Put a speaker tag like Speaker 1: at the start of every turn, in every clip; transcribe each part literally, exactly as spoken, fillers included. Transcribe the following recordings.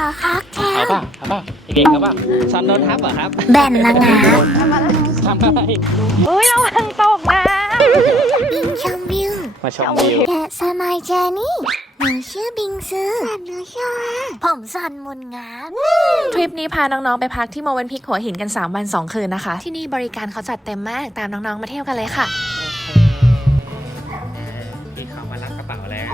Speaker 1: คักแท้
Speaker 2: เอาป่ะเอาป่ะเก่งเอาป่ะซันโดนทับเหรอครับ
Speaker 1: แบนนะงา
Speaker 2: ทำอะไรทำอะไร
Speaker 3: อุ้ยระวังตกนะ
Speaker 1: บิงชมวิว
Speaker 2: มาชมวิว
Speaker 1: แกะสมายเจนี่หนูชื่อบิงซือแต่หนูชื่อผมสันมุนงาม
Speaker 3: ทริปนี้พาน้องๆไปพักที่โมเวนพิกหัวหินกันสามวันสองคืนนะคะที่นี่บริการเขาจัดเต็มมากตามน้องๆมาเที่ยวกันเลยค่ะ
Speaker 2: พี่เขามารับกระเป๋าแล้ว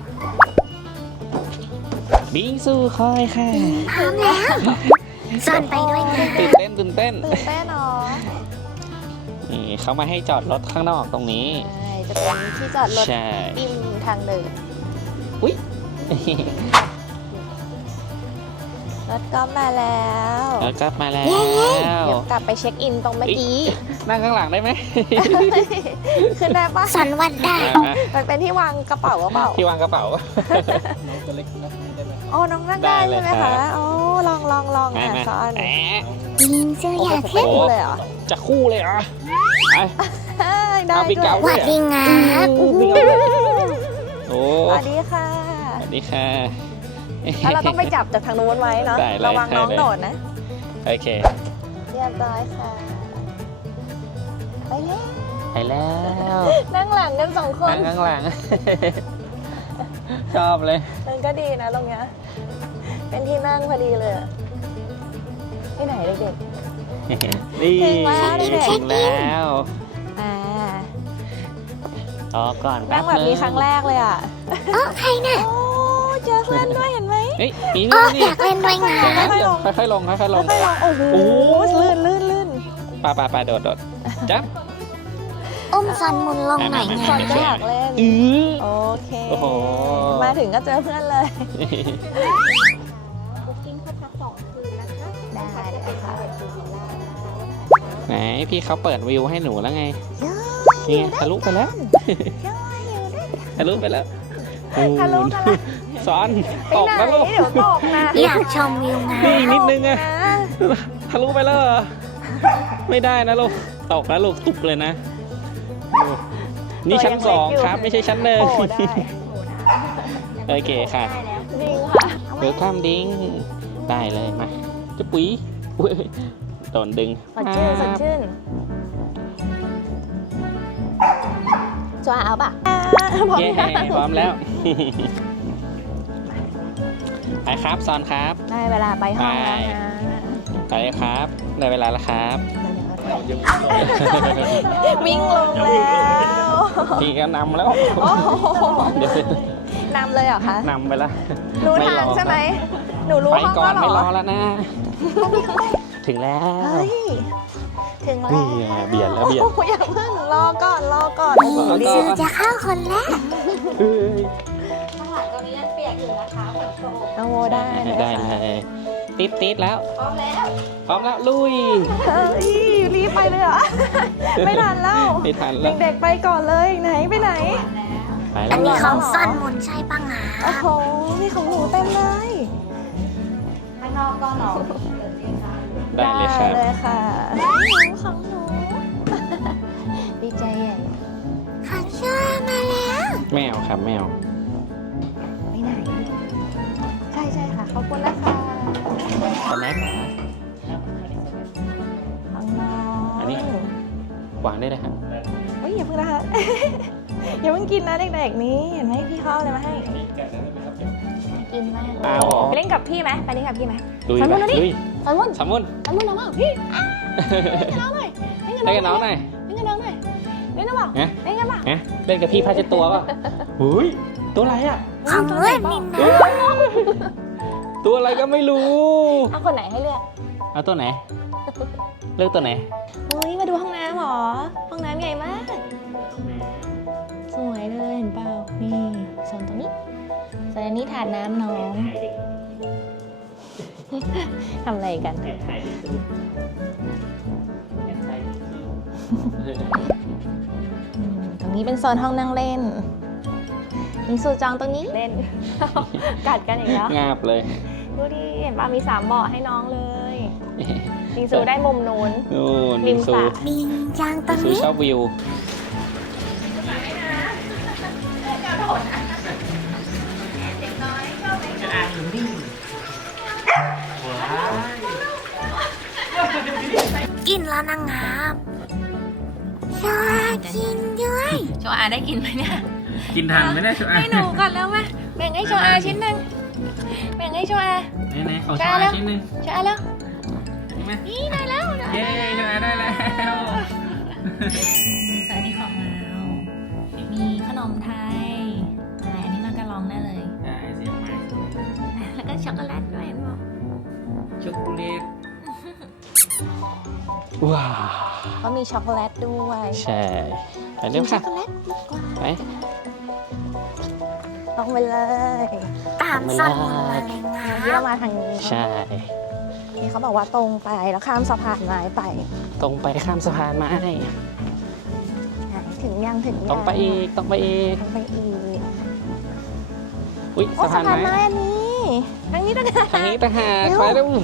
Speaker 2: บิงซูคอยค่ะ
Speaker 1: พร้อมแล้วสันไปด้วยนะ
Speaker 2: ตื่นเต้นตื่นเต้น
Speaker 3: ตื่นเต้นเนาะ
Speaker 2: นี่เขามาให้จอดรถข้างนอกตรงนี้
Speaker 3: ใช่จะเป็นที่จอดรถ
Speaker 2: ใช่
Speaker 3: ริมทางเดิน
Speaker 2: อุ้ย
Speaker 3: รถก็มาแล้ว
Speaker 2: แล้วกลับมาแล้ว
Speaker 3: เดี๋ยวกลับไปเช็คอินตรงเมื่อกี้
Speaker 2: นั่งข้างหลังได้ไหม
Speaker 3: ขึ้นได้ปะ
Speaker 1: สันวัดได้
Speaker 2: อ่ะ
Speaker 3: มันเป็นที่วางกระเป๋าเปล่า
Speaker 2: ที่วางกระเป๋า
Speaker 3: โอ้น้องนั่งได้
Speaker 2: ได้เลย
Speaker 3: ใช่ไหม
Speaker 2: ครั
Speaker 3: คะ
Speaker 2: บ
Speaker 3: โอ้ลองลองลอง
Speaker 2: มา
Speaker 3: อ่ะ
Speaker 2: มา
Speaker 3: ซอน
Speaker 2: แอะ
Speaker 1: บิงซืออยากเล่น
Speaker 3: โอ้เลยเหรอ
Speaker 2: จะคู่เลยเหรอไป
Speaker 3: เฮ้ยได้
Speaker 2: เอาพี่
Speaker 3: ด้ว
Speaker 2: เก๋า
Speaker 3: ย
Speaker 1: วัดดิงงาม
Speaker 2: โอ้
Speaker 3: สวัสดีค่ะ
Speaker 2: สวัสดีค่ะ
Speaker 3: แล้วเราต้องไปจับจากทางนู้นไว้เนาะ
Speaker 2: ได้เลย
Speaker 3: ระวังน้อง
Speaker 2: ได้เลย
Speaker 3: โดดนะ
Speaker 2: โอเค
Speaker 3: เรียบร้อยค่ะ ไปแล้ว
Speaker 2: ไปแล้ว
Speaker 3: นั่งหลังกันสองคน
Speaker 2: นั่งข้างหลัง ชอบเลย
Speaker 3: มันก็ดีนะตรงเนี้ยเป็นที่นั่งพอดีเลยอะที่ไหนเด็ก
Speaker 2: นี่
Speaker 3: ถึงแล้ว
Speaker 2: ถึงแล้ว
Speaker 3: ๆอ่า
Speaker 2: รอก่อน
Speaker 3: นั่งแบบนี้ครั้งแรกเลยอ่ะ
Speaker 1: อ๋อใครน่ะ
Speaker 3: โอ้เจอเพื่อนด้วยเห็นไหม
Speaker 2: เฮ้ยมี
Speaker 1: อ๋อ
Speaker 2: นี่
Speaker 1: อยากเล่นด้วยงา
Speaker 2: เดี๋ยวนะ
Speaker 3: ค่อยๆ
Speaker 2: เดี๋ยว
Speaker 3: ลง
Speaker 2: ค่อยๆลงค่อยๆลง
Speaker 3: ค่อยๆลงโอ้โห
Speaker 2: โอ้โห
Speaker 3: ลื่นลื่นลื่น
Speaker 2: ปลาปลาปลาโดดโดดจับ
Speaker 1: อุ้มสันมุนลงหน่อย
Speaker 2: อ่ะ
Speaker 1: งา
Speaker 3: สอนก็อยากเล่น
Speaker 2: อือ
Speaker 3: โอเค
Speaker 2: โอ้โห
Speaker 3: มาถึงก็เจอเพื่อนเลย ได้เลยค่ะ
Speaker 2: ไหนพี่เขาเปิดวิวให้หนูแล้วไงนี่ไงทะลุไปแล้วทะลุไปแล้วโอ้
Speaker 3: ทะลุทะลุ
Speaker 2: สอน
Speaker 3: ไป
Speaker 2: ตก
Speaker 3: ไหน
Speaker 2: นะลูก
Speaker 3: เดี๋ยวตกนะ
Speaker 1: อยากชมวิวงาม
Speaker 2: นี่นิดนึงอะ
Speaker 3: ตกนะ
Speaker 2: ทะลุไปแล้วเหรอไม่ได้นะลูกตกนะลูกตุบเลยนะนี่ชั้นสองครับไม่ใช่ชั้นหนึ่ง
Speaker 3: โอ้ได้
Speaker 2: โอเคค่ะ
Speaker 3: จริงค่ะ
Speaker 2: เวลคัมดิ้งได้เลยมาจะปุ๋ยอุ๊ยโดนดึง
Speaker 3: สดชื่นสดชื่นจวเอาปะพร้อม
Speaker 2: เย้
Speaker 3: ยัง
Speaker 2: พร้อมแล้ว ไปครับซอนครับ
Speaker 3: ได้เวลาไปห้องแล้วนะ
Speaker 2: ไปเลยครับได้เวลาแล้วครับ
Speaker 3: วิ่งลงแล้ว
Speaker 2: พี่ก็นำแล้ว
Speaker 3: โอ้โห
Speaker 2: เดี๋ยวน
Speaker 3: ำเลยเหรอคะ
Speaker 2: นำไปแล้ว
Speaker 3: รู้ทางใช่ไหม หนูรู้
Speaker 2: ไป
Speaker 3: ห้อง
Speaker 2: ก่อน
Speaker 3: แล้ว
Speaker 2: ไม่
Speaker 3: เห
Speaker 2: ร
Speaker 3: ร
Speaker 2: อ
Speaker 3: อ
Speaker 2: แล้วนะ ถึงแล้ว
Speaker 3: เฮ้ย ถึงแล้ว
Speaker 2: นี่ไงเบียดแล้วเบียด
Speaker 3: โอ้โหอย่าเพิ่งรอก่อนรอก่อนโอ้โห
Speaker 2: รอ
Speaker 3: รี
Speaker 2: ก่
Speaker 1: ซือจะเข้าคนแรก
Speaker 2: เฮ้ย
Speaker 3: น้องโมได้เลย
Speaker 2: ได้เลยติดติดแล้ว พร้อมแล้ว พร้อมแล้วลุย
Speaker 3: เฮ้ยรีบไปเลยเหรอ ไม่ทันแล้ว
Speaker 2: ไม่ทันแล้ว
Speaker 3: เด็กๆไปก่อนเลยไหนไปไหน
Speaker 2: ไป
Speaker 1: อั
Speaker 2: แล้
Speaker 1: น
Speaker 2: ว
Speaker 1: นี้ของสันมุนใช่ปะงา
Speaker 3: โอ้โหมีของหนูเต็มเลย
Speaker 2: ได้เลยครับ
Speaker 3: ได้เลยค่ะหนูของหนู ดีใจใหญ่
Speaker 1: ขันช่วยมาแล้ว
Speaker 2: แมวครับแมว
Speaker 3: ไปไหน ใช่ใช่ค่ะขอบคุณนะคะ
Speaker 2: สแน็คเหรอ
Speaker 3: ของน้อง
Speaker 2: อันนี้ วางได้เลยครับ
Speaker 3: เฮ้ยอย่าเพิ่งนะคะ อย่าเพิ่งกินนะเด็กๆนี้เห็นไหมพี่เขาเอาอะไรมาให้กินมาก
Speaker 2: เอาเหรอ
Speaker 3: ไปเล่นกับพี่ไหมไปเล่นกับพี่ไหม
Speaker 2: ลุย
Speaker 3: สาม
Speaker 2: ไป
Speaker 3: มุนดูดิ
Speaker 2: ลุย
Speaker 3: สามมุน
Speaker 2: สามมุน
Speaker 3: สามมุนเอามาพี่เล่นกับน้องหน่อยเล่นกับ
Speaker 2: เล่นกับน้องหน่อย
Speaker 3: เล่นกับน้องหน่อยเล่นกับเปล่า
Speaker 2: นะ
Speaker 3: เล่นกับเปล่า
Speaker 2: นะเล่นกับพี่พาเช็ดตัวป่ะหุยตัวอะไรอ่ะ
Speaker 1: ของเล่นนี่นะ
Speaker 2: ตัวอะไรก็ไม่รู้
Speaker 3: เอาคนไหนให้เลือก
Speaker 2: เอาตัวไหน เลือกตัวไหน
Speaker 3: เฮ้ยมาดูห้องน้ำเหรอห้องน้ำใหญ่มากสวยเลยเห็นเปล่านี่โซนตรงนี้ส่วนอันนี้ถาดน้ำน้อง ทำอะไรกันอืมตรงนี้เป็นโซนห้องนั่งเล่นมีสูจองตรงนี้เล่น กัดกันอีกแล้ว
Speaker 2: งาบเลย
Speaker 3: ดูดิเห็นป่ะมีสามเบาะให้น้องเลยบิงซูได้มุมนู้น
Speaker 2: นู่น
Speaker 3: ริ
Speaker 2: บิง
Speaker 3: ม
Speaker 2: ซู
Speaker 3: สระ
Speaker 1: บิงจังตรง
Speaker 2: ซู
Speaker 1: นี้
Speaker 2: ชอบวิว
Speaker 1: แล้วนะครับชออากินด้วย
Speaker 3: โชอาได้กินไหมเนี่ย
Speaker 2: กินทันไหมเนี่ยชูอา
Speaker 3: ให้หนูก่อนแล้วไหมแบ่งให้โชอาชิ้นหนึ่งแบ่งให้โชอา
Speaker 2: ไหนๆของ
Speaker 3: ชู
Speaker 2: ชู
Speaker 3: อา
Speaker 2: อา
Speaker 3: แล้ว
Speaker 2: ชิ้นหนึ่ง
Speaker 3: โชอาแล้ว
Speaker 2: เห็นไหม
Speaker 3: นี่ได้แล้วได้
Speaker 2: เย้ชูอาได้แล้ว
Speaker 3: นี่สายนี้ของเรา มีขนมไทยอะไรอันนี้มันก็ลองได้เลย
Speaker 2: ได้เสียงไหม
Speaker 3: แล้วก็ช็อกโกแลตด้วยบอก
Speaker 2: ช็อกโกแลตว้าว
Speaker 3: เขามีช็อกโกแลตด้วย
Speaker 2: ใช่ไปเร็วค่ะ
Speaker 3: ช็อกโกแลตดีกว่า
Speaker 2: ไป
Speaker 3: ลองไปเลย
Speaker 1: ตามซอนมุนมาเลยค
Speaker 3: ที่
Speaker 1: รั
Speaker 3: เรา
Speaker 1: บ
Speaker 3: มาทางนี้
Speaker 2: ใช่
Speaker 3: นี่เขาบอกว่าตรงไปแล้วข้ามสะพานไม้ไป
Speaker 2: ตรงไปข้ามสะพานไม้
Speaker 3: ถึงยังถึงยัง
Speaker 2: ตรงไปอีกตรงไปอีก
Speaker 3: ตรงไปอีก
Speaker 2: อุ้ย
Speaker 3: โอ้
Speaker 2: สะ
Speaker 3: สะ
Speaker 2: พาน
Speaker 3: พาน
Speaker 2: ไม้
Speaker 3: ไม้อันนี้ทางนี้ต่างหาก
Speaker 2: ทางนี้ต่างหาก
Speaker 3: เร็ว
Speaker 2: ไปแล้ว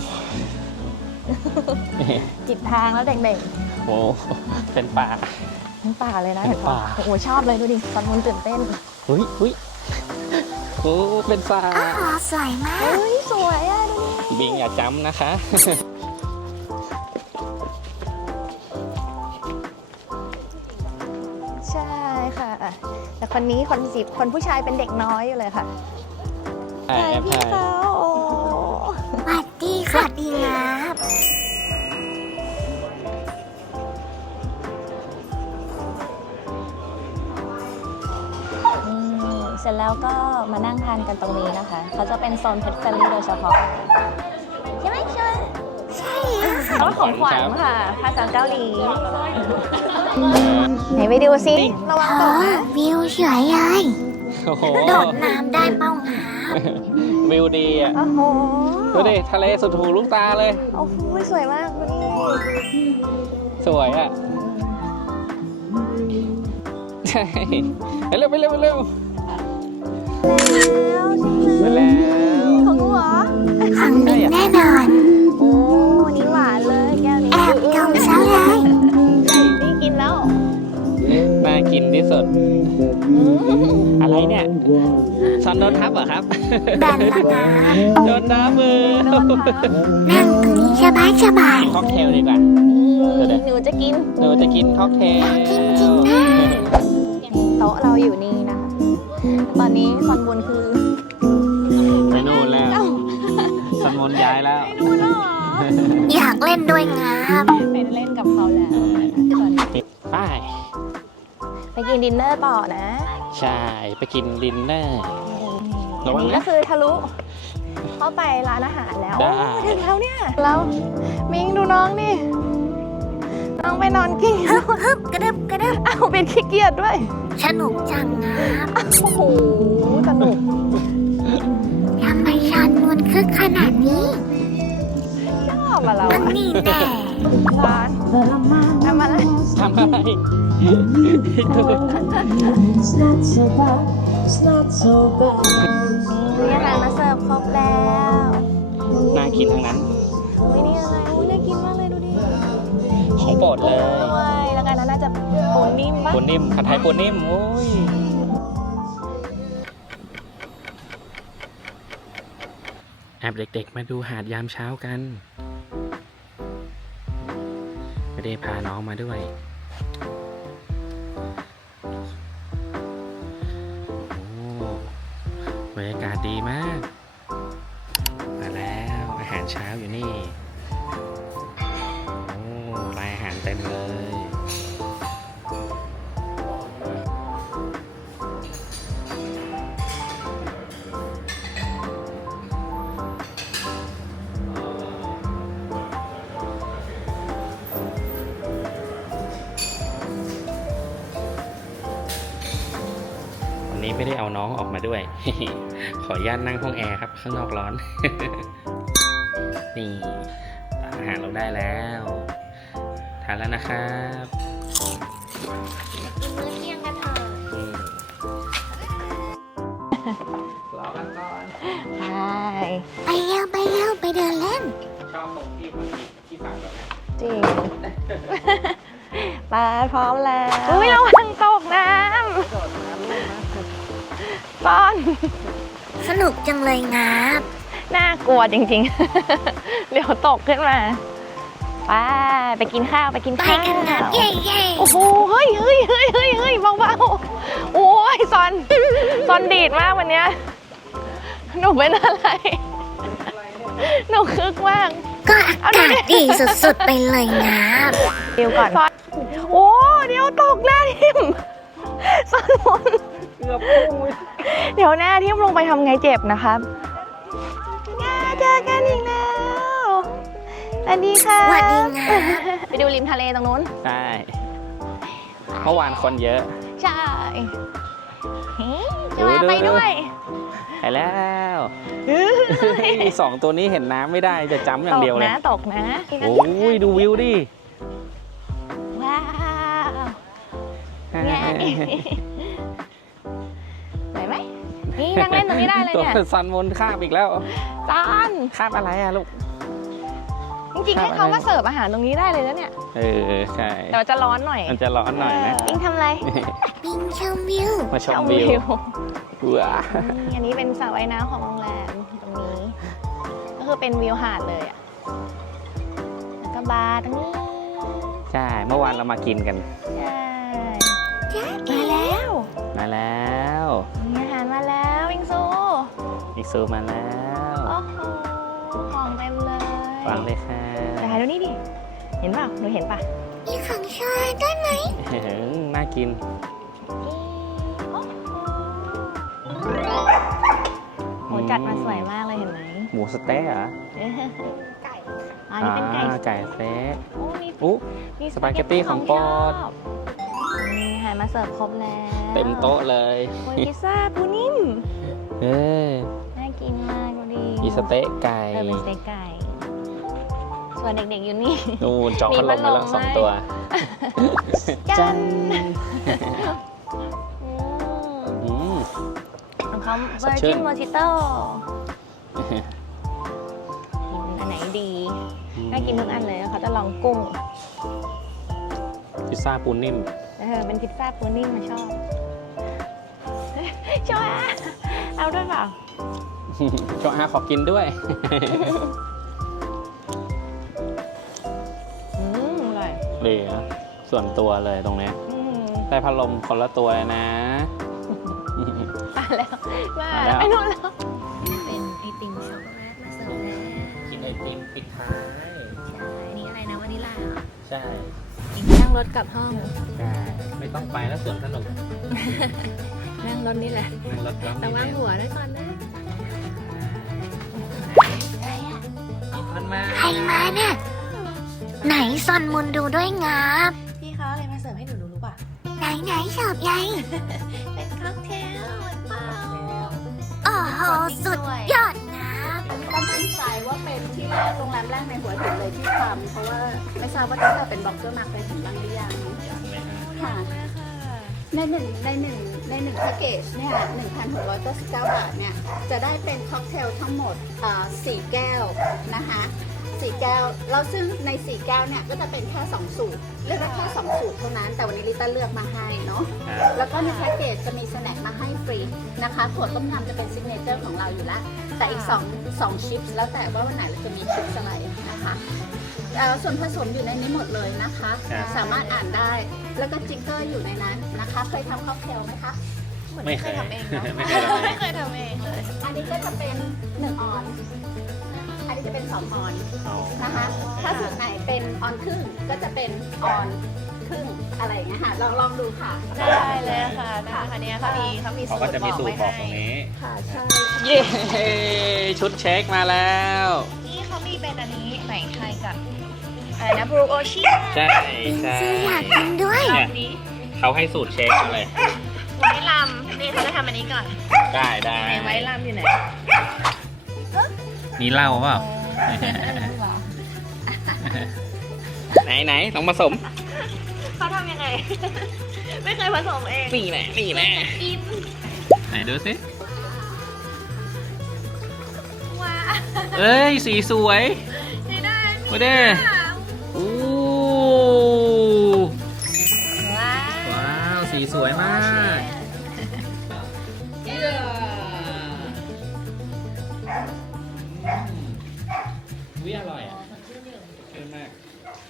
Speaker 3: จิตทางแล้วเด็ก
Speaker 2: โอ้เป็นป่า
Speaker 3: ๆทั้งป่าเลยนะ
Speaker 2: เป็
Speaker 3: เห็
Speaker 2: น
Speaker 3: น
Speaker 2: ป่า
Speaker 3: ปะโอ้โหชอบเลยดูดิตอนมุนตื่นเต้น
Speaker 2: อุ้ยอุ้ยโอ้เป็นป่า
Speaker 1: อ๋อสวยมาก
Speaker 3: เฮ้ยสวยอ่ะดูดิ
Speaker 2: บิงอย่าจำนะคะ
Speaker 3: ใช่ค่ะ แต่คนนี้คนสิบคนผู้ชายเป็นเด็กน้อยอยู่เลยค่ะ
Speaker 2: ถ่ายแอป
Speaker 3: พี่
Speaker 2: ถ่าย
Speaker 3: เขาโอ้
Speaker 1: สวัสดีค่ะดีครับ
Speaker 3: นี่เสร็จแล้วก็มานั่งทานกันตรงนี้นะคะ เขาจะเป็นโซนเพชรเฟรนลี่โดยเฉพาะ ใช่ไหมใช่ไหม
Speaker 1: ใช่แล้วค่ะ
Speaker 3: เขาของขวัญค่ะ ภาษาเกาหลี ไหนไปดูซิระวังต
Speaker 1: โอ้
Speaker 3: กนะ
Speaker 1: วิวสวยเลย
Speaker 2: โอ้โห
Speaker 1: โดดน้ำได้เป้าหา
Speaker 2: วิวดีอ่ะ
Speaker 3: โอ้โห
Speaker 2: ดูดิทะเลสุดหูลูกตาเลย
Speaker 3: โอ้โหสวยมากดูนี่
Speaker 2: สวยอ่ะ ใช่ไปเร็วไปเร็วไปเร็ว
Speaker 3: แล้วใช่ไหม
Speaker 2: ไปแล้ว
Speaker 3: ของหนูเหรอ
Speaker 1: ของบินแน่นอน
Speaker 3: โอ้นี่หวานเลยแก้วนี้
Speaker 1: แอบดมซะเลย
Speaker 3: นี่กินแล้ว
Speaker 2: น่ากินที่สุด
Speaker 3: อืม
Speaker 2: อะไรเนี่ยซอนโดนทับเหรอครับ
Speaker 1: แบนแล้วนะ
Speaker 2: โดนทับมือ
Speaker 3: โดนทับ
Speaker 1: นั่งตรงนี้สบายสบาย
Speaker 2: ค็อกเทลดีกว่า
Speaker 3: นี่หนูจะกิน
Speaker 2: หนูจะกินค็อกเทล
Speaker 1: กินจริงนะ
Speaker 3: โต๊ะเราอยู่นี่นะคะ ตอนนี้คอนบุญคือ
Speaker 2: ไปนู่นแล้วสมนย้ายแล้ว
Speaker 3: ไปดูแล้วเหรอ
Speaker 1: อยากเล่นด้วยงับ
Speaker 3: ไปเล่นกับเขาแล้วตอนนี้
Speaker 2: ไป
Speaker 3: ไปกินดินเนอร์ต่อนะ
Speaker 2: ใช่ ไปกินดินเนอร์
Speaker 3: อั
Speaker 2: ระ
Speaker 3: น
Speaker 2: วัง
Speaker 3: นี้
Speaker 2: นะ
Speaker 3: ก็คือทะลุเข้าไปร้านอาหารแล้ว
Speaker 2: ได้
Speaker 3: โอ้ถึงแล้วเนี่ยแล้วมิงดูน้องนี่น้องไปนอนกิ้ง
Speaker 1: ฮึบฮึบกระดึบกระดึบ
Speaker 3: อ้าวเป็นขี้เกียจด้วย
Speaker 1: สนุกจังงับ
Speaker 3: โอ้โหสนุก
Speaker 1: ทำไมชันมันคึกขนาดนี้
Speaker 3: ชอบอะเรา
Speaker 1: อันนี้แน่
Speaker 3: ร้านทำอะไร
Speaker 2: ทำอะไร
Speaker 4: It's not so bad, it's not so bad.
Speaker 3: มีอาหารมาเสิร์ฟครบแล้ว
Speaker 2: น่ากินทั้งนั้น
Speaker 3: อุ้ยนี่อะไรอุ้ยน่ากินมากเลยดูดิ
Speaker 2: ของโปรดเลย
Speaker 3: ด้วยแล้วกันนั้นน่าจะปูนิ่มปะ
Speaker 2: ปูนิ่มผัดไทยปูนิ่มโอ้ยแอบเด็กๆมาดูหาดยามเช้ากันไม่ได้พาน้องมาด้วยโอ้บรรยากาศดีมาก มาแล้วอาหารเช้าอยู่นี่โอ้รายอาหารเต็มเลย วันนี้ไม่ได้เอาน้องออกมาด้วย ขออนุญาตนั่งห้องแอร์ครับ ข้างนอกร้อน นี่อาหารเราได้แล้วทานแล้วนะครับ
Speaker 3: กินมื้อเที่ยงกันเถอะ
Speaker 2: อืมรอกันก่อน
Speaker 3: ใช่
Speaker 1: ไปเร็วไปเร็วไปเดินเล่น
Speaker 2: ชอบตรงที่มันมีที่ฝั่งแบบนี้
Speaker 3: จริงไปพร้อมแล้วอุ้ยระวังตกน้ำป้อน
Speaker 1: สนุกจังเลยงับ
Speaker 3: น่ากลัวจริงๆ เดี๋ยวตกขึ้นมาไปไปกินข้าวไปกิน
Speaker 1: ไป
Speaker 3: ข้าว
Speaker 1: กันนะเย่เย่
Speaker 3: โอ้โหเฮ้ยเฮ้ยเฮ้ยเฮ้ยเฮ้ยเบาๆโอ้ยซอนซอนดีดมากวันเนี้ยหนูเป็นอะไรหนูคึกมาก
Speaker 1: ก็อากาศดีสุดๆไปเลยนะ
Speaker 3: เดี๋ยวก่อนโอ้เดี๋ยวตกหน้าทิ่มซอนหมด
Speaker 2: เกือบพุ่ง
Speaker 3: เดี๋ยวหน้าทิ่มลงไปทำไงเจ็บนะครับเจอกันอีกแล้วสวัสดีค่ะ
Speaker 1: สวัสดีนะ
Speaker 3: ไปดูริมทะเลตรงนู้น
Speaker 2: ใช่เมื่อวานคนเยอะ
Speaker 3: ใช่เฮ้ยจะมาไปด้วย
Speaker 2: ไปแล้วมีสองตัวนี้เห็นน้ำไม่ได้จะจ้ำอย่างเดียวเลย
Speaker 3: ตกนะตกนะ
Speaker 2: โอ้ยดูวิวดิ
Speaker 3: ว้าวไงไหวไหมนี่นั่งเล่นตรงนี้ได้เลย
Speaker 2: ตัว
Speaker 3: เนี่ย
Speaker 2: ซันมนคาบอีกแล้ว
Speaker 3: จาน
Speaker 2: คาบอะไรอะลูก
Speaker 3: จริงๆให้เขามาเสิร์ฟอาหารตรงนี้ได้เลยแล้วเนี่ย
Speaker 2: เออใช่
Speaker 3: แต่ว่าจะร้อนหน่อย
Speaker 2: มันจะร้อนหน่อยนะ
Speaker 3: อิงทำอะไร
Speaker 1: บิงชมวิว
Speaker 2: มาชมวิวว้า
Speaker 3: นี่อันนี้เป็นสระว่ายน้ำของโรงแรมตรงนี้ ก็คือเป็นวิวหาดเลยอ่ะแล้วก็บาร์ตรงนี้
Speaker 2: ใช่เมื่อวานเรามากินกัน
Speaker 3: ใช่
Speaker 1: จ้า
Speaker 3: มาแล้ว
Speaker 2: มาแล้ว
Speaker 3: มีอาหารมาแล้ววิงซู
Speaker 2: อีกซูมาแล้ว
Speaker 3: โอ้โหของเต็มเลย
Speaker 2: ฟังเลยค่ะ
Speaker 3: แต่ถ่ายดูนี่ดิ เห็นเปล่าหนูเห็นป่ะ
Speaker 1: มีของชอยได้ไหม
Speaker 2: น่ากิน
Speaker 3: โหจัดมาสวยมากเลยเห็นไหม
Speaker 2: หมูสเต๊ะเหรอ
Speaker 3: ไก่อ๋อนี่เป็นไก่
Speaker 2: อ่าไก่สเต๊ะ
Speaker 3: โอ้มี
Speaker 2: อุ๊
Speaker 3: มี
Speaker 2: สปาเกตตี้ของโปรด
Speaker 3: ชอบนี่อาหารมาเสิร์ฟครบแล้ว
Speaker 2: เต็มโต๊ะเลย
Speaker 3: โอ้ยพิซซ่าปูนิ่ม
Speaker 2: เออ
Speaker 3: น่ากินมากดูดิ
Speaker 2: มีสเต๊ะไก่
Speaker 3: เออเป็นสเต็กไก่ ส่วนเด็กๆอยู่นี่
Speaker 2: นูนเจาะพัดลมไปแล้ว
Speaker 3: มีพัดลม
Speaker 2: สองตัว
Speaker 3: จั
Speaker 2: จั
Speaker 3: น
Speaker 2: น
Speaker 3: อืม
Speaker 2: อืม
Speaker 3: ของเขา
Speaker 2: สดชื่น
Speaker 3: Virgin Mojito กินอันไหนดีน่ากินทุกอันเลยเขาจะลองกุ้ง
Speaker 2: พิซซ่าปูนิ่ม
Speaker 3: เออเป็นพิซซ่าปูนิ่มมาชอบ ชอบอ่ะเอาด้วยเปล่า
Speaker 2: โจอาขอกินด้วย
Speaker 3: อืมอร่อย
Speaker 2: เหลือส่วนตัวเลยตรงนี้
Speaker 3: อืม
Speaker 2: ได้พัดลมคนละตัวเลยนะ
Speaker 3: มาแล้วมา
Speaker 2: มาแล้
Speaker 3: แล้ว
Speaker 2: ว
Speaker 3: ไปนู่นแล้ว
Speaker 1: เป็นไอติมช็อกโกแลตมาเสิร์ฟแล้ว
Speaker 2: กินไอติมปิดท้าย
Speaker 1: ใช่นี่อะไรนะวานิลลาเหรอ
Speaker 2: ใช่
Speaker 1: นั่งรถกลับห้อง
Speaker 2: ใช่ไม่ต้องไปแล้วสวนสนุก
Speaker 1: นั่งรถนี่แหละ
Speaker 2: นั่งรถก็
Speaker 1: แต่ว่าหัวด้วยก่อนนะ
Speaker 2: มันมา
Speaker 1: ใครมาเนี่ยไหนซอนมุนดูด้วยงับ
Speaker 3: พี่เขาอะไรมาเสิร์ฟให้หนูดูรู้ป่ะ
Speaker 1: ไหนไหนชอบใหญ่
Speaker 3: เป็นค็อกเทลเหมือนเปล่า
Speaker 1: โอ้โหสุดยอดงับ
Speaker 5: ก็มั่นใจว่าเป็นที่แรกโรงแรมแรกในหัวหินเลยที่ทำเพราะว่าไม่ทราบว่าตั้งแต่เป็นบล็อกเกอร์มาเคยเห็นบ้างหรือยังค่ะในหนึ่งในหนึ่งในหนึ่งแพ็กเกจเนี่ยหนึ่งพันหกร้อยเก้าสิบเก้าบาทเนี่ยจะได้เป็นค็อกเทลทั้งหมดอ่าสี่แก้วนะคะสี่แก้วแล้วซึ่งในสี่แก้วเนี่ยก็จะเป็นแค่สองสูตรเลือกได้แค่สองสูตรเท่านั้นแต่วันนี้ลิต้าเลือกมาให้เนาะ แล้วก็ในแพ็กเกจจะมีสแน็คมาให้ฟรีนะคะถั่วต้มยำจะเป็นซิกเนเจอร์ของเราอยู่แล้ว แต่อีก2 2ชิปส์แล้วแต่ว่าวันไหนเราจะมีชิปส์อะไรนะคะเอ่อส่วนผสมอยู่ในนี้หมดเลยนะคะ สามารถอ่านได้ แล้วก็จิ๊กเกอร์อยู่ในนั้นนะคะ เคยทำค็อกเทลไหมคะ
Speaker 2: ไม่เคย
Speaker 3: ทำเองเนาะ
Speaker 2: ไม่เคยทำเอง
Speaker 3: ไม่เคยทำเองเลย
Speaker 5: อันนี้ก็จะเป็นหนึ่งออน อันนี้จะเป็นสองออน
Speaker 2: เอา
Speaker 5: นะคะ ถ้าสูตรไหนเป็นออนครึ่งก็จะเป็นออนครึ่งอะไรอย่างเงี้ยค่ะ ลองลองดูค่ะ
Speaker 3: ได้เลยค่ะได้ค่ะเนี่ยเขามีเขามี
Speaker 2: เขา
Speaker 3: สูต
Speaker 2: ก็
Speaker 3: ร
Speaker 2: จะมีสูตรบอกตรง
Speaker 3: ไว้ให้
Speaker 2: นี้
Speaker 5: ค่ะ ใช่
Speaker 2: เย้ชุดเช็คมาแล้ว
Speaker 3: นี่เขามีเป็นอันนี้ไหนไทยกับอะไรนะบรูโอชิ
Speaker 2: ใช่
Speaker 1: บิง
Speaker 2: ใช่
Speaker 1: ซูอยากกินด้วย
Speaker 2: เนี่ย
Speaker 3: นี้
Speaker 2: เขาให้สูตรเช็คมาเลย
Speaker 3: ไว้ลำนี่เขาจะทำอันนี้ก่อน
Speaker 2: ได้ได้
Speaker 3: ไหนไว้ลำอยู่ไหน
Speaker 2: มีเหล้าเปล่า ไหนไหนลองผสม
Speaker 3: เขาทำยังไง ไม่เคยผสมเอง
Speaker 2: นี่แหละนี่แหละ
Speaker 3: กิน
Speaker 2: ไหนดูสิ
Speaker 3: ว้า
Speaker 2: เอ้ย สีสวย
Speaker 3: ไม่ได้
Speaker 2: มาเด้โอ้
Speaker 3: ว้า
Speaker 2: ว้าว สีสวยมากเย้วิอร่อยอ่ะเยอะมาก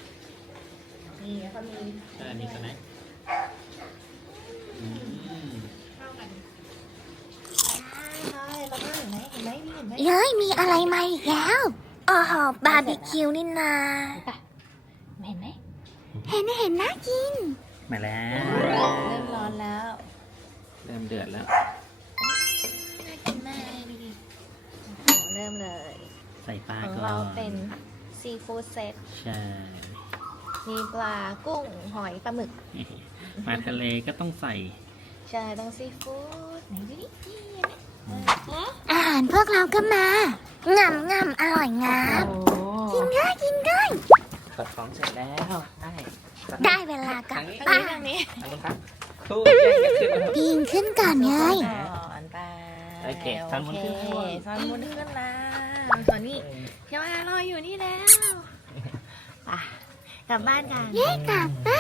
Speaker 3: นี่เขามี
Speaker 2: ใช่มีสแน็คอืม
Speaker 3: ข้าวกันใช่แล้วก็เห็นไหมเห็นไหมนี่เห็นไหม
Speaker 1: เย้ยมีอะไรมาอีกแล้วอ๋อบาร์บีคิวนี่นา
Speaker 3: เห็นไหม
Speaker 1: เห็นเห็นน่ากิน
Speaker 2: มาแล้ว
Speaker 3: เริ่มร้อนแล้ว
Speaker 2: เริ่มเดือดแล้ว
Speaker 3: น่ากินมากดูดิเริ่มเลย
Speaker 2: ใส่ปลา
Speaker 3: ของ
Speaker 2: ก่อน
Speaker 3: เราเป็นซีฟู้ดเซต
Speaker 2: ใช่
Speaker 3: มีปลากุ้งหอยปลาหมึก
Speaker 2: มาทะเลก็ต้องใส่
Speaker 3: ใช่ต้องซีฟู้ดไหนดูดินี่เห็นไหมเออ
Speaker 1: อาหารพวกเราก็มางำงำอร่อยงาม
Speaker 3: โอ้
Speaker 1: กินได้กินได้
Speaker 2: ตัดของเสร็จแล้วได้
Speaker 1: ได้เวลากลับ
Speaker 3: ทาง
Speaker 1: บ้า
Speaker 3: นี้
Speaker 1: น
Speaker 3: ทางนี้
Speaker 2: ทางนู้นครับครู่แยกกันขึ้นมา
Speaker 1: ปีนขึ้นก่อนเลย
Speaker 3: ก่อนไป
Speaker 2: โอเคซ้อนบนขึ้นข้างบน
Speaker 3: ซ้อนบนขึ้นแล้วส่วนนี้เดี๋ยวอารออยู่นี่แล้วไปกลับบ้านกัน
Speaker 1: เย้กลับบ้